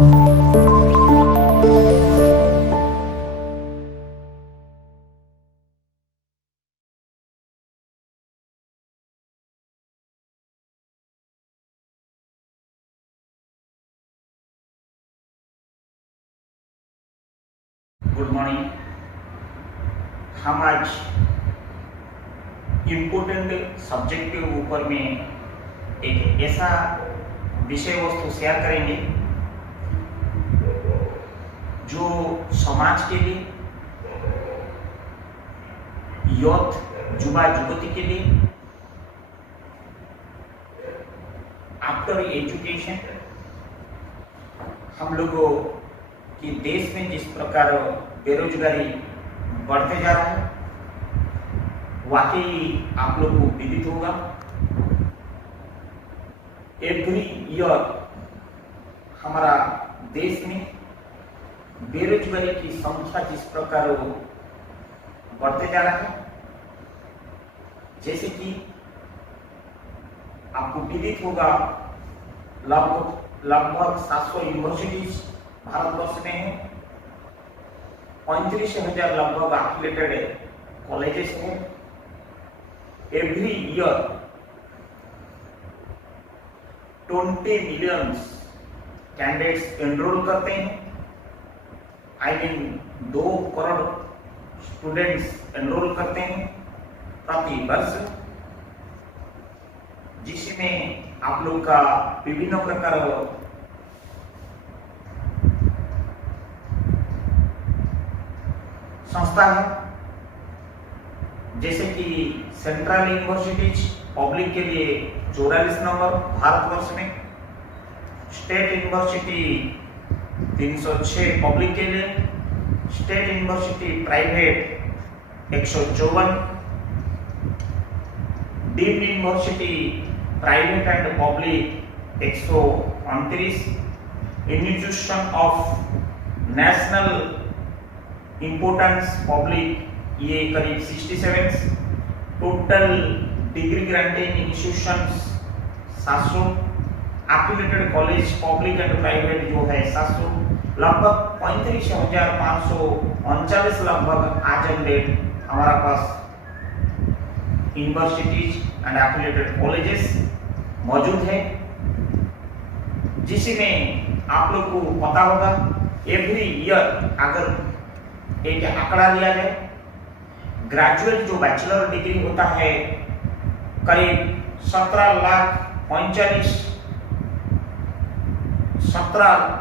Good morning. हम आज important subject के ऊपर में एक ऐसा विषय वस्तु शेयर करेंगे जो समाज के लिए, यूथ युवा युवती के लिए आफ्टर एजुकेशन हम लोगों कि देश में जिस प्रकार बेरोजगारी बढ़ते जा रहा है, वाकई आप लोग को विदित होगा। एवरी ईयर हमारा देश में बेरोजगारी की संख्या जिस प्रकार बढ़ते जा रहा है, जैसे कि आपको विदित होगा लगभग 700 यूनिवर्सिटीज भारतवर्ष में है, 35,000 लगभग एफिलिएटेड कॉलेजेस हैं। Every year 20 million candidates enrol करते हैं। I mean 2 crore students enrol करते हैं प्रति वर्ष, जिसमें आप लोग का विभिन्न प्रकार संस्था है, जैसे कि सेंट्रल यूनिवर्सिटीज पब्लिक के लिए 44 नंबर भारतवर्ष में, स्टेट यूनिवर्सिटी 306 पब्लिक के लिए, state university private 154, deemed university private and public 129, institution of national importance public ये करीब 67, total degree granting institutions 700, affiliated college public and private जो है 700, लगभग 35,539 लगभग आज एंड डेट हमारा पास यूनिवर्सिटीज एंड एफिलिएटेड कॉलेजेस मौजूद है, जिसमें आप लोग को पता होगा एवरी ईयर अगर एक आंकड़ा लिया जाए, ग्रेजुएट जो बैचलर डिग्री होता है करीब 17 लाख 56,000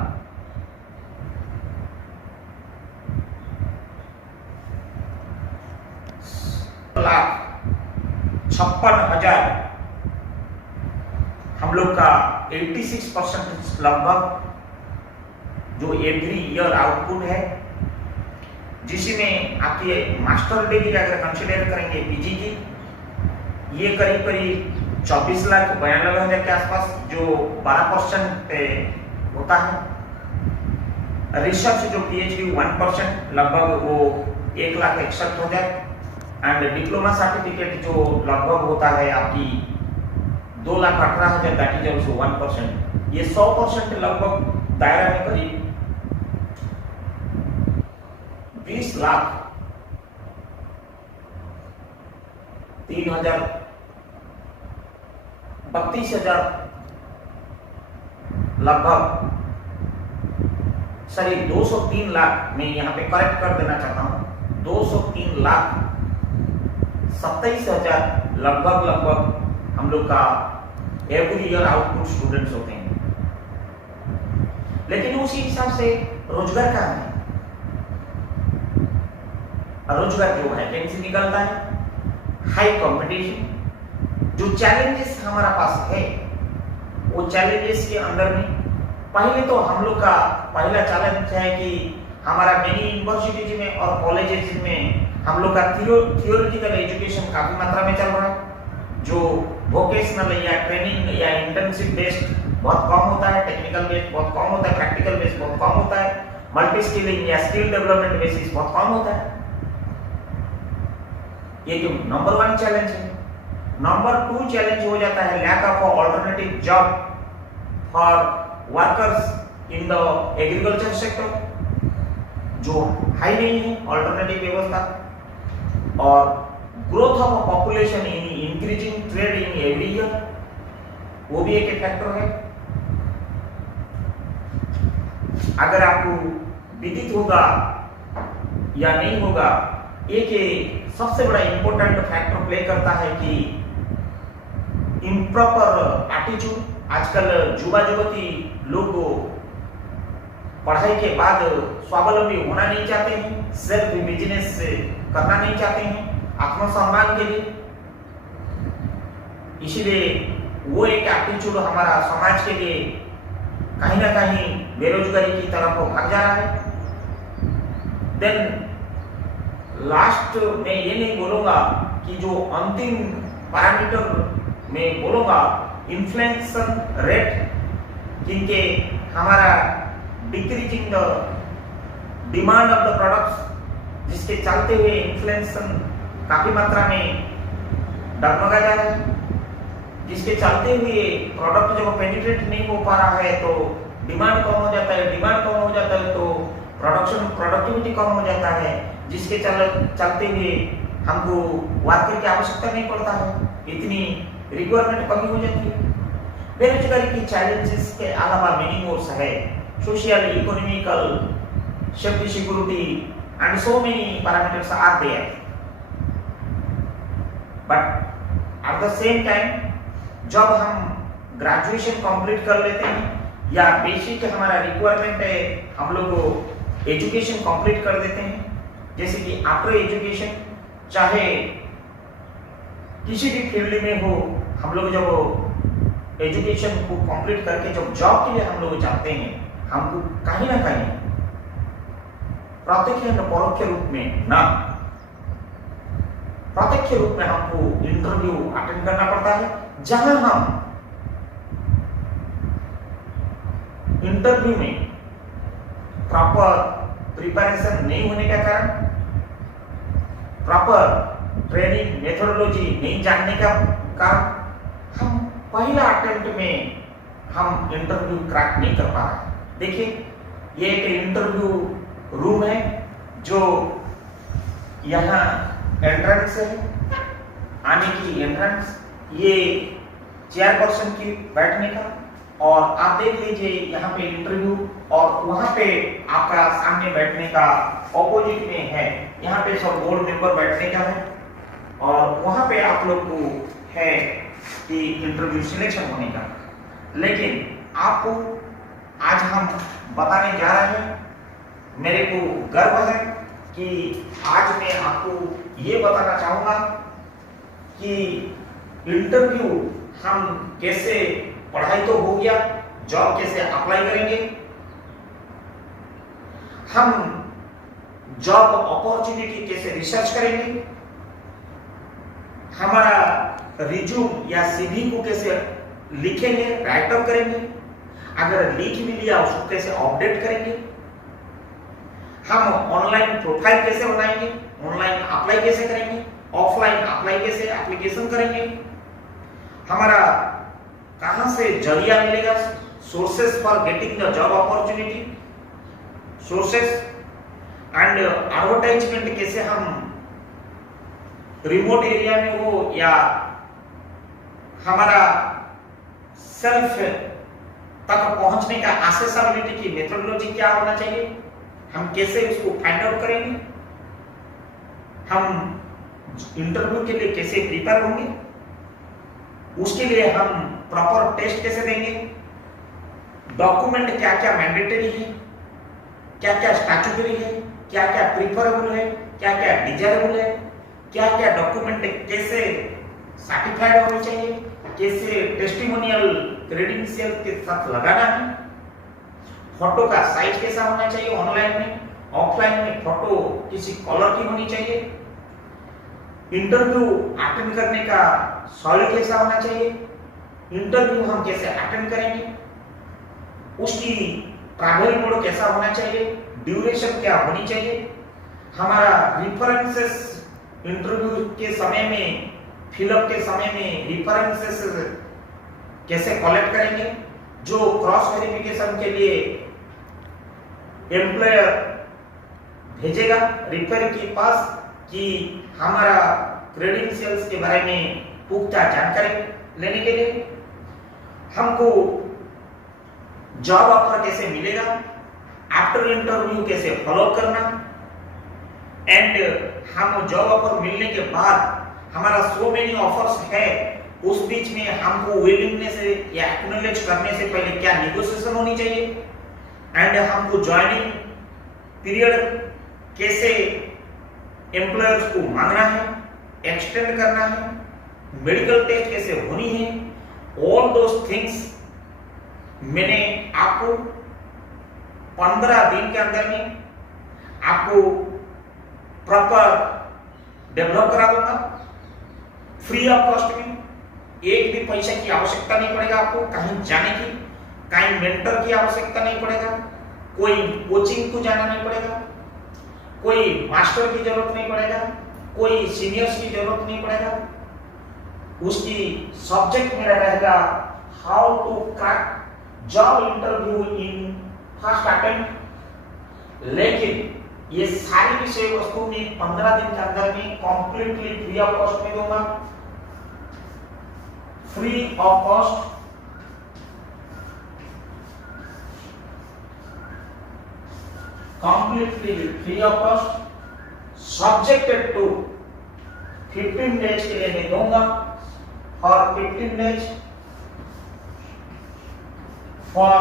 हम लोग का 86% लगभग जो एवरी ईयर आउटपुट है, जिसमें आपकी मास्टर डिग्री अगर कंसिडर करेंगे पीजी की, ये करीब 24,92,000 के आसपास जो 12% होता है। रिसर्च जो पीएचडी 1% लगभग वो 1,61,000 एंड डिप्लोमा सर्टिफिकेट जो लगभग होता है आपकी 2,18,000 दैट इज ऑल्सो 1%। ये 100% लगभग दायरा में करीब 20 लाख 3,000 32,000 लगभग 203 लाख, मैं यहाँ पे करेक्ट कर देना चाहता हूँ, 203 लाख 27,000 लगभग हम लोग का एवरी ईयर आउटपुट स्टूडेंट्स होते हैं। लेकिन उसी हिसाब से रोजगार कहाँ है? रोजगार जो वैकेंसी निकलता है, हाई कंपटीशन, जो चैलेंजेस हमारा पास है, वो चैलेंजेस के अंदर में पहले तो हम लोग का पहला चैलेंज है कि हमारा मेनी यूनिवर्सिटीज में और कॉलेजेस में हम लोग का थियोरिटिकल एजुकेशन काफी मात्रा में चल रहा है, जो वोकेशनल या ट्रेनिंग या इंटर्नशिप बेस्ड बहुत कम होता है, टेक्निकल बेस्ड बहुत कम होता है, प्रैक्टिकल बेस्ड बहुत कम होता है, मल्टी स्किलिंग या स्किल डेवलपमेंट बेसिस बहुत कम होता है। ये जो नंबर 1 चैलेंज है। नंबर 2 चैलेंज हो जाता है lack of alternative job for workers in the agriculture sector जो हाई नहीं है, ऑल्टरनेटिव व्यवस्था, और growth of population in increasing trade in every year, वो भी एक फैक्टर है। अगर आपको विदित होगा या नहीं होगा, एक सबसे बड़ा इंपॉर्टेंट फैक्टर प्ले करता है कि इम्प्रॉपर एटीट्यूड। आजकल युवा युवती लोग पढ़ाई के बाद स्वावलंबी होना नहीं चाहते हैं, सेल्फ बिजनेस करना नहीं चाहते हैं आत्मसम्मान के लिए, इसीलिए वो एक एटीट्यूड हमारा समाज के लिए कहीं ना कहीं बेरोजगारी की तरफ भाग जा रहा है। देन लास्ट में ये नहीं बोलूंगा कि जो अंतिम पैरामीटर में बोलूंगा इन्फ्लेशन रेट, जिनके हमारा decreasing the demand of the products, जिसके चलते हुए इन्फ्लेशन काफी मात्रा में डगमगा जा रहा है, जिसके चलते हुए प्रोडक्ट जब पेनिट्रेट नहीं हो पा रहा है तो डिमांड कम हो जाता है, डिमांड कम हो जाता है तो प्रोडक्टिविटी कम हो जाता है, जिसके चलते हुए हमको वर्कर की आवश्यकता नहीं पड़ता है, इतनी रिक्वायरमेंट कमी हो जाती है। बेरोजगारी की चैलेंजेस के अलावा मेनी मोर्स है, social, economical, safety, security and so many parameters are there, but at the same time जब हम ग्रेजुएशन कंप्लीट कर लेते हैं या बेसिक हमारा रिक्वायरमेंट है, हम लोग एजुकेशन कंप्लीट कर देते हैं, जैसे कि आफ्टर एजुकेशन चाहे किसी भी फील्ड में हो, हम लोग जब एजुकेशन को कंप्लीट करके जब जॉब के लिए हम लोग जाते हैं, हमको कहीं ना कहीं प्रत्यक्ष या परोक्ष रूप में ना प्रत्यक्ष रूप में हमको इंटरव्यू अटेंड करना पड़ता है, जहां हम इंटरव्यू में प्रॉपर प्रिपरेशन नहीं होने का कारण, प्रॉपर ट्रेनिंग मेथोडोलॉजी नहीं जानने का कारण, हम पहला अटेम्प्ट में हम इंटरव्यू क्रैक नहीं कर पा रहे। देखिए, ये एक इंटरव्यू रूम है, जो यहाँ एंट्रेंस है, आने की एंट्रेंस, ये चेयरपर्सन की बैठने का, और आप देख लीजिए यहाँ पे इंटरव्यू, और वहां पे आपका सामने बैठने का ऑपोजिट में है, यहाँ पे सब बोर्ड मेंबर बैठने का है, और वहां पे आप लोग को है कि इंटरव्यू सिलेक्शन होने का। लेकिन आपको आज हम बताने जा रहे हैं, मेरे को गर्व है कि आज मैं आपको ये बताना चाहूंगा कि इंटरव्यू हम कैसे, पढ़ाई तो हो गया, जॉब कैसे अप्लाई करेंगे, हम जॉब अपॉर्चुनिटी कैसे रिसर्च करेंगे, हमारा रिज्यूम या सीवी को कैसे लिखेंगे, राइट अप करेंगे, अगर लिख भी लिया उसको कैसे अपडेट करेंगे, हम ऑनलाइन प्रोफाइल कैसे बनाएंगे, ऑनलाइन अप्लाई कैसे करेंगे, ऑफलाइन अप्लाई कैसे एप्लीकेशन करेंगे, हमारा कहां से जरिया मिलेगा, sources for getting the job opportunity, sources and advertisement कैसे हम रिमोट एरिया में हो या हमारा सेल्फ तक पहुंचने का एक्सेसिबिलिटी की मेथोडोलॉजी क्या होना चाहिए, हम कैसे उसको फाइंड आउट करेंगे, हम इंटरव्यू के लिए कैसे प्रिपेयर होंगे, उसके लिए हम प्रॉपर टेस्ट कैसे देंगे, डॉक्यूमेंट क्या क्या मैंडेटरी है, क्या क्या स्टैट्यूटरी है, क्या क्या प्रिफरेबल है, क्या क्या डिजायरेबल है, क्या क्या डॉक्यूमेंट कैसे सर्टिफाइड होने चाहिए, कैसे टेस्टिमोनियल क्रेडेंशियल के साथ लगाना है, फोटो का साइज कैसा होना चाहिए, ऑनलाइन में, ऑफलाइन में फोटो किसी कलर की होनी चाहिए, इंटरव्यू अटेंड करने का सॉइल कैसा होना चाहिए, इंटरव्यू हम कैसे अटेंड करेंगे, उसकी ट्रैवल मोड कैसा होना चाहिए, ड्यूरेशन क्या होनी चाहिए, हमारा रेफरेंसेस इंटरव्यू के समय में, फिलअप के समय में रेफरेंसेस कैसे कलेक्ट करेंगे, जो क्रॉस वेरिफिकेशन के लिए एम्प्लॉयर भेजेगा रिपेयर के पास कि हमारा क्रेडेंशियल्स के बारे में पुख्ता जानकारी लेने के लिए। हमको जॉब ऑफर कैसे मिलेगा, आफ्टर इंटरव्यू कैसे फॉलो करना, एंड हम जॉब ऑफर मिलने के बाद हमारा सो मेनी ऑफर्स है, उस बीच में हमको विलिंगनेस या एक्नॉलेज करने से पहले क्या नेगोशिएशन होनी चाहिए, एंड हमको ज्वाइनिंग पीरियड कैसे एम्प्लॉयर्स को मांगना है, एक्सटेंड करना है, मेडिकल टेस्ट कैसे होनी है, ऑल दोस थिंग्स मैंने आपको 15 दिन के अंदर में आपको प्रॉपर डेवलप करा दूंगा, फ्री ऑफ कॉस्ट में। एक भी पैसा की आवश्यकता नहीं पड़ेगा आपको, कहीं जाने की, कहीं मेंटर की आवश्यकता नहीं पड़ेगा, कोई कोचिंग को जाना नहीं पड़ेगा, कोई मास्टर की जरूरत नहीं पड़ेगा, कोई सीनियर्स की जरूरत नहीं पड़ेगा। उसकी सब्जेक्ट मेरा रहेगा how to crack job interview in first attempt. लेकिन ये सारी विषय वस्तु में 15 दिन के अंदर में कंप्लीटली फ्री ऑफ कॉस्ट में दूंगा, free of cost. Completely free of cost, subjected to 15 days के लिए मैं दूंगा, और 15 days for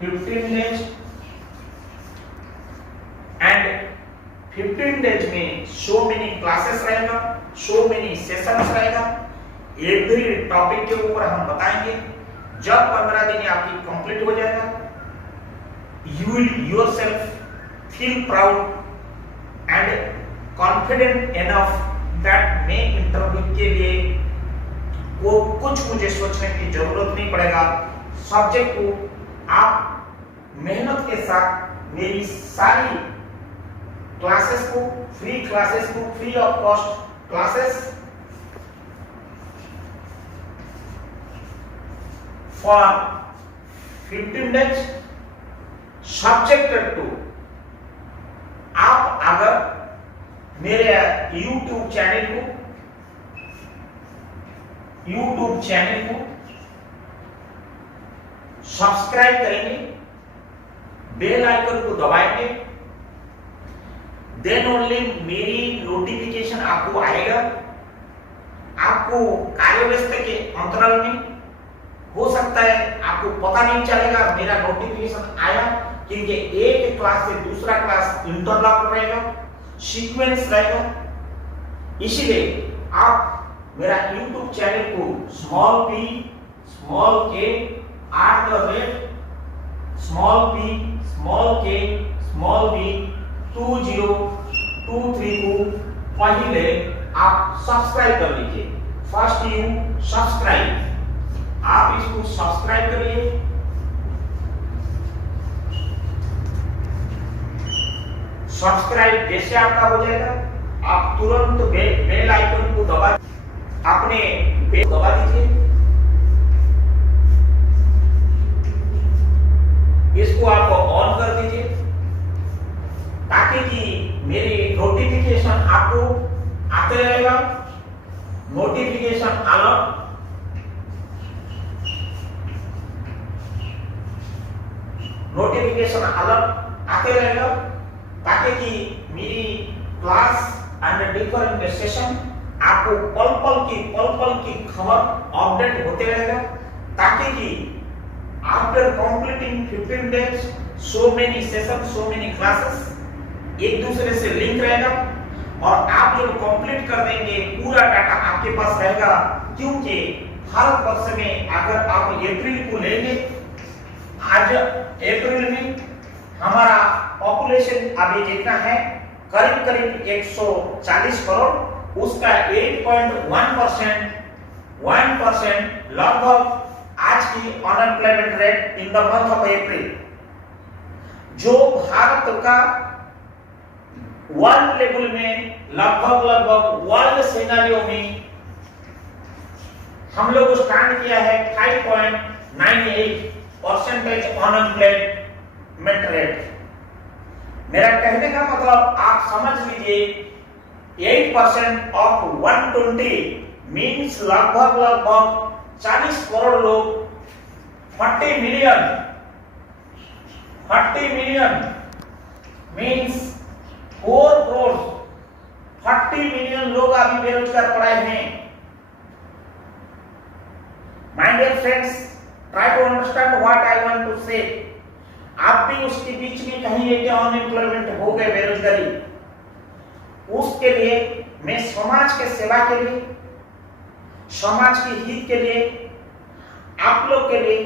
15 days and 15 days में सो मेनी क्लासेस रहेगा, सो मेनी सेशंस रहेगा, एवरी टॉपिक के ऊपर हम बताएंगे। जब 15 दिन आपकी कंप्लीट हो जाएगा, you will yourself feel proud and confident enough that मैं इंटरव्यू के लिए को कुछ मुझे सोचने की जरूरत नहीं पड़ेगा। सब्जेक्ट को आप मेहनत के साथ मेरी सारी क्लासेस को, फ्री क्लासेस को, free of cost classes for 15 days subjected to, आप अगर मेरे YouTube चैनल को सब्सक्राइब करेंगे, बेल आइकन को दबाएंगे, देन ओनली मेरी नोटिफिकेशन आपको आएगा। आपको कार्यव्यस्त के अंतराल में हो सकता है आपको पता नहीं चलेगा मेरा नोटिफिकेशन आया, क्योंकि एक क्लास से दूसरा क्लास इंटरलॉक रहेगा, सीक्वेंस रहेगा। इसीलिए आप मेरा YouTube चैनल को small p small k small p small k small b 2023 को पहले आप सब्सक्राइब कर लीजिए। फर्स्ट यू सब्सक्राइब, आप इसको सब्सक्राइब करिए। सब्सक्राइब जैसे आपका हो जाएगा, आप तुरंत बेल आइकन को दबा, अपने बेल दबा दीजिए। इसको आप ऑन कर दीजिए ताकि कि मेरी नोटिफिकेशन आपको आते रहेगा। नोटिफिकेशन अलर्ट, नोटिफिकेशन अलर्ट आते रहेगा ताकि कि मेरी क्लास एंड डिफरेंट सेशन आपको पल पल की खबर अपडेट होते रहेगा, ताकि कि after completing 15 days so many session, सो मेनी क्लासेस एक दूसरे से लिंक रहेगा, और आप जब कंप्लीट कर देंगे पूरा डाटा आपके पास रहेगा। क्योंकि भारतवर्ष में अगर आप अप्रैल को लेंगे, आज अप्रैल में हमारा पॉपुलेशन अभी जितना है करीब 140 करोड़, उसका 1% लगभग आज की unemployment rate in the month of April, जो भारत का वर्ल्ड लेवल में लगभग वर्ल्ड सिनेरियो में हम लोग स्टैंड किया है 5.98% अनएम्प्लॉयमेंट रेट। मेरा कहने का मतलब आप समझ लीजिए 8% ऑफ 120 मीन्स लगभग 40 करोड़ लोग 40 मिलियन मीन्स 4 करोड़ 40 मिलियन लोग अभी बेरोजगार पड़े हैं। My dear friends, try to understand what I want to say. आप भी उसके बीच में कहीं एक अनएम्प्लॉयमेंट हो गए, बेरोजगारी, उसके लिए मैं समाज के सेवा के लिए, समाज के हित के लिए, आप लोग के लिए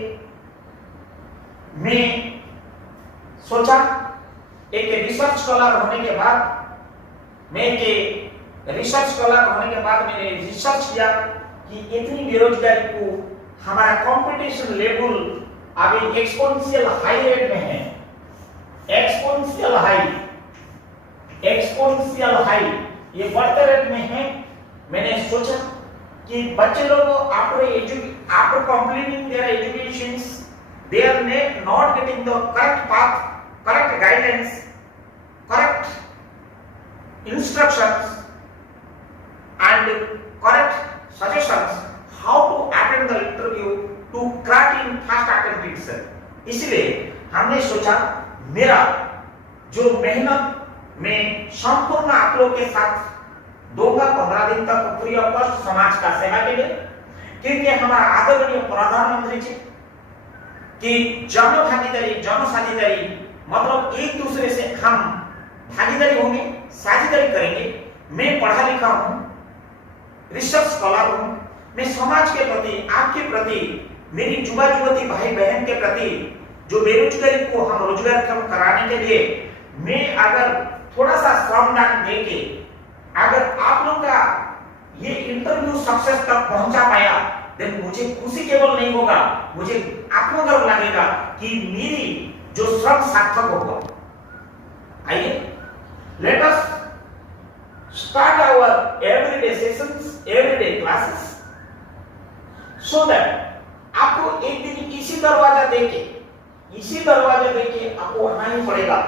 मैं सोचा एक रिसर्च स्कॉलर होने के बाद, मैंने रिसर्च किया कि इतनी बेरोजगारी को हमारा कंपटीशन लेवल अभी एक्सपोनेंशियल हाई रेट में है, एक्सपोनेंशियल हाई ये बढ़ते रेट में है। मैंने सोचा कि बच्चे लोग after completing there educations they are not getting the correct path, correct guidance, correct instructions and correct suggestions how to attend the interview to crack in first attempt itself। इसलिए हमने सोचा मेरा जो मेहनत मैं संपूर्ण आप लोग के साथ दूंगा 15 दिन तक फ्री ऑफ कॉस्ट समाज का सेवा के लिए, क्योंकि हमारा आदरणीय प्रधानमंत्री जी कि जन साझेदारी मतलब एक दूसरे से हम भागीदारी होंगे, साझेदारी करेंगे। मैं पढ़ा लिखा हूं, रिसर्च स्कॉलर हूं, मैं समाज के प्रति, आपके प्रति, मेरी युवा युवती भाई बहन के प्रति जो बेरोजगारी को हम रोजगार कम कराने के लिए मैं अगर थोड़ा सा श्रमदान देके अगर आप लोग का ये इंटरव्यू सक्सेस तक पहुंचा पाया, देन मुझे खुशी केवल नहीं होगा, मुझे आत्मगर्व लगेगा कि मेरी जो श्रम सार्थक होगा। आइए, let us start our everyday sessions, everyday classes, so that आपको एक दिन इसी दरवाजा देके आपको आना ही पड़ेगा।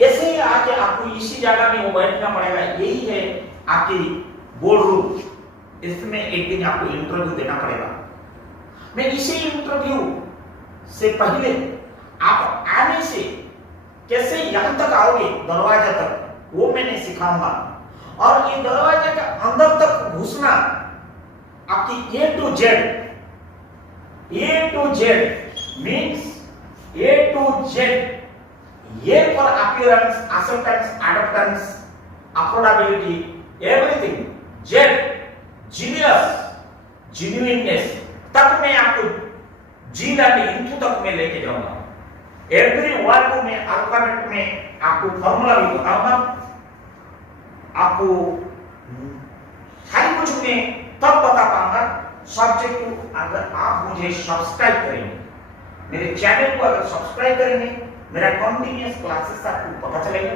ऐसे ही आके आपको इसी जगह में बैठना पड़ेगा। यही है आपकी बोर्ड रूम, इसमें एक दिन आपको इंटरव्यू देना पड़ेगा। मैं इसी इंटरव्यू से पहले आप आने से कैसे यहां तक आओगे दरवाजा तक, वो मैंने सिखाऊंगा। और ये दरवाजे के अंदर तक घुसना आपकी A to Z means A to Z, A for appearance, acceptance, adaptance, affordability, everything, Z genuineness तक मैं आपको जी डाली इंटू तक मैं लेके जाऊंगा। एवरी वर्ड को मैं अल्फाबेट में आपको फॉर्मूला भी बताऊंगा। आपको हर कुछ में तब बता पाऊंगा सब्जेक्ट को अगर आप मुझे सब्सक्राइब करेंगे, मेरे चैनल को अगर सब्सक्राइब करेंगे, मेरा कंटिन्यूअस क्लासेस आपको पता चलेगा,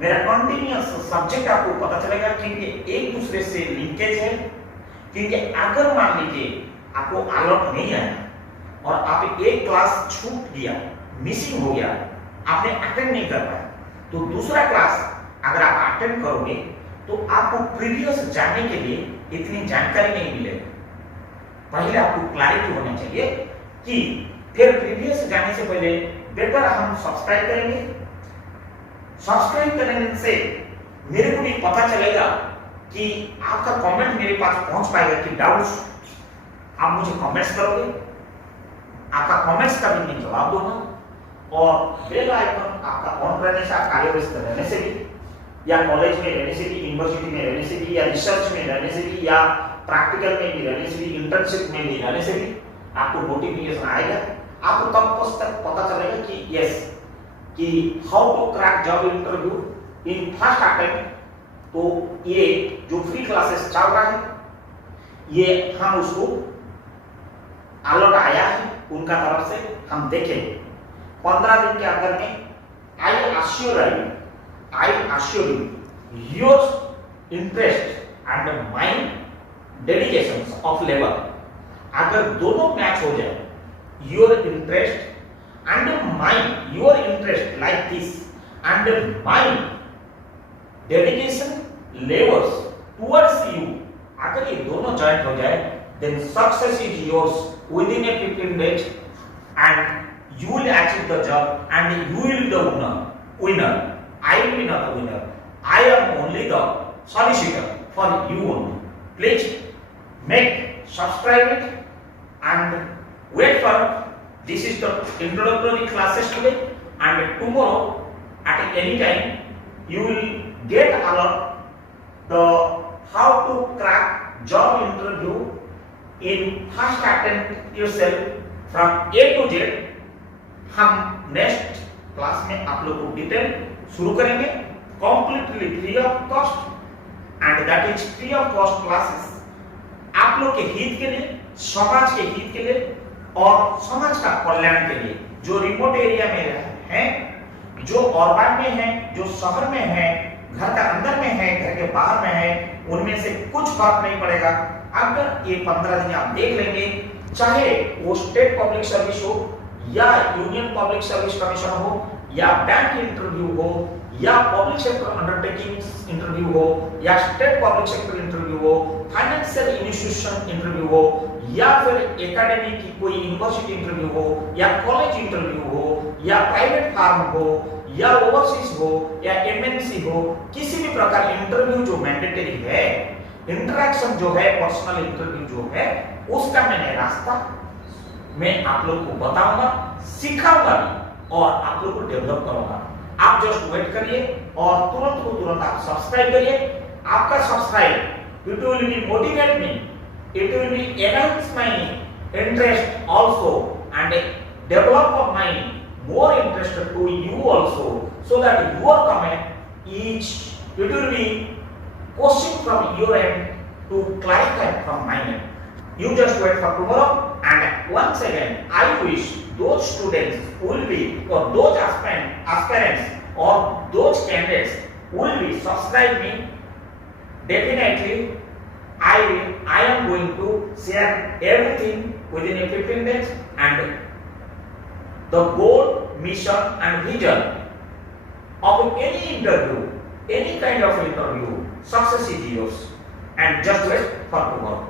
मेरा कंटिन्यूअस सब्जेक्ट आपको पता चलेगा, क्योंकि एक दूसरे से लिंकेज है। क्योंकि अगर मान लीजिए आपको अलर्ट नहीं आया और आप एक क्लास छूट गया, मिसिंग हो गया, आपने अटेंड नहीं कर पाया, तो दूसरा क्लास अगर आप अटेंड करोगे तो आपको प्रीवियस जानने के लिए इतनी जानकारी नहीं मिलेगी। पहले आपको क्लैरिटी होनी चाहिए कि फिर प्रीवियस जाने से पहले बेटर हम सब्सक्राइब करेंगे। सब्सक्राइब करने से मेरे को भी पता चलेगा कि आपका कमेंट मेरे पास पहुंच पाएगा कि डाउट्स आप मुझे कमेंट्स करोगे, आपका कमेंट्स का भी मैं जवाब दूंगा। और बेल आइकन आपका ऑन रहने से, आप कार्य व्यस्त रहने से भी, या कॉलेज में रहने से भी, यूनिवर्सिटी में रहने से भी, या रिसर्च में रहने से भी, या प्रैक्टिकल में भी रहने से भी, इंटर्नशिप में भी रहने से भी आपको नोटिफिकेशन आएगा। आपको तब पता चलेगा कि यस, कि how to crack job interview in first attempt. तो ये जो फ्री क्लासेस चल रहा है, ये हम उसको अलर्ट आया है उनका तरफ से, हम देखेंगे 15 दिन के अंदर में। आई assure you your interest and my dedications of labor, अगर दोनों मैच हो जाए, your interest and my, your interest like this and my dedication levels towards you अगर ये दोनों जॉइंट हो जाए then success is yours within a 15 days and you will achieve the job and you will be the winner. I will be not the winner. I am only the solicitor for you only. Please subscribe it and wait for this is the introductory classes today and tomorrow at any time you will get alert the how to crack job interview in first attempt yourself from A to Z. हम next class में आप लोग को detail शुरू करेंगे completely free of cost and that is free of cost classes आप लोग के हित के लिए, समाज के हित के लिए और समाज का कल्याण के लिए। जो रिमोट एरिया में हैं, जो अर्बन में हैं, जो शहर में हैं, घर का अंदर में है, घर के बाहर में है, उनमें से कुछ फर्क नहीं पड़ेगा। अगर ये 15 दिन आप देख लेंगे, चाहे वो स्टेट पब्लिक सर्विस हो या यूनियन पब्लिक सर्विस कमीशन हो या बैंक इंटरव्यू हो या पब्लिक सेक्टर अंडरटेकिंग इंटरव्यू हो या स्टेट पब्लिक सेक्टर इंटरव्यू हो, फाइनेंशियल इंस्टीट्यूशन इंटरव्यू हो या फिर एकेडमी की कोई यूनिवर्सिटी इंटरव्यू हो या कॉलेज इंटरव्यू हो या प्राइवेट फार्म हो या ओवरसीज हो या एमएनसी हो, किसी भी प्रकार इंटरव्यू जो मैंडेटरी है, इंटरेक्शन जो है, पर्सनल इंटरव्यू जो है, उसका मैंने रास्ता मैं आप लोग को बताऊंगा, सिखाऊंगा भी और आप लोग को डेवलप करूंगा। आप जस्ट वेट करिए और तुरंत को तुरंत आप सब्सक्राइब करिए। आपका subscribe it will be motivate me, it will be enhance my interest also and develop of my more interested to you also, so that your comment each it will be question from your end to clarify from my end. You just wait for tomorrow, and once again I wish those students who will be or those aspirants or those candidates who will be subscribe me, definitely I am going to share everything within a 15 days and the goal, mission and vision of any interview, any kind of interview, success is yours, and just wait for tomorrow.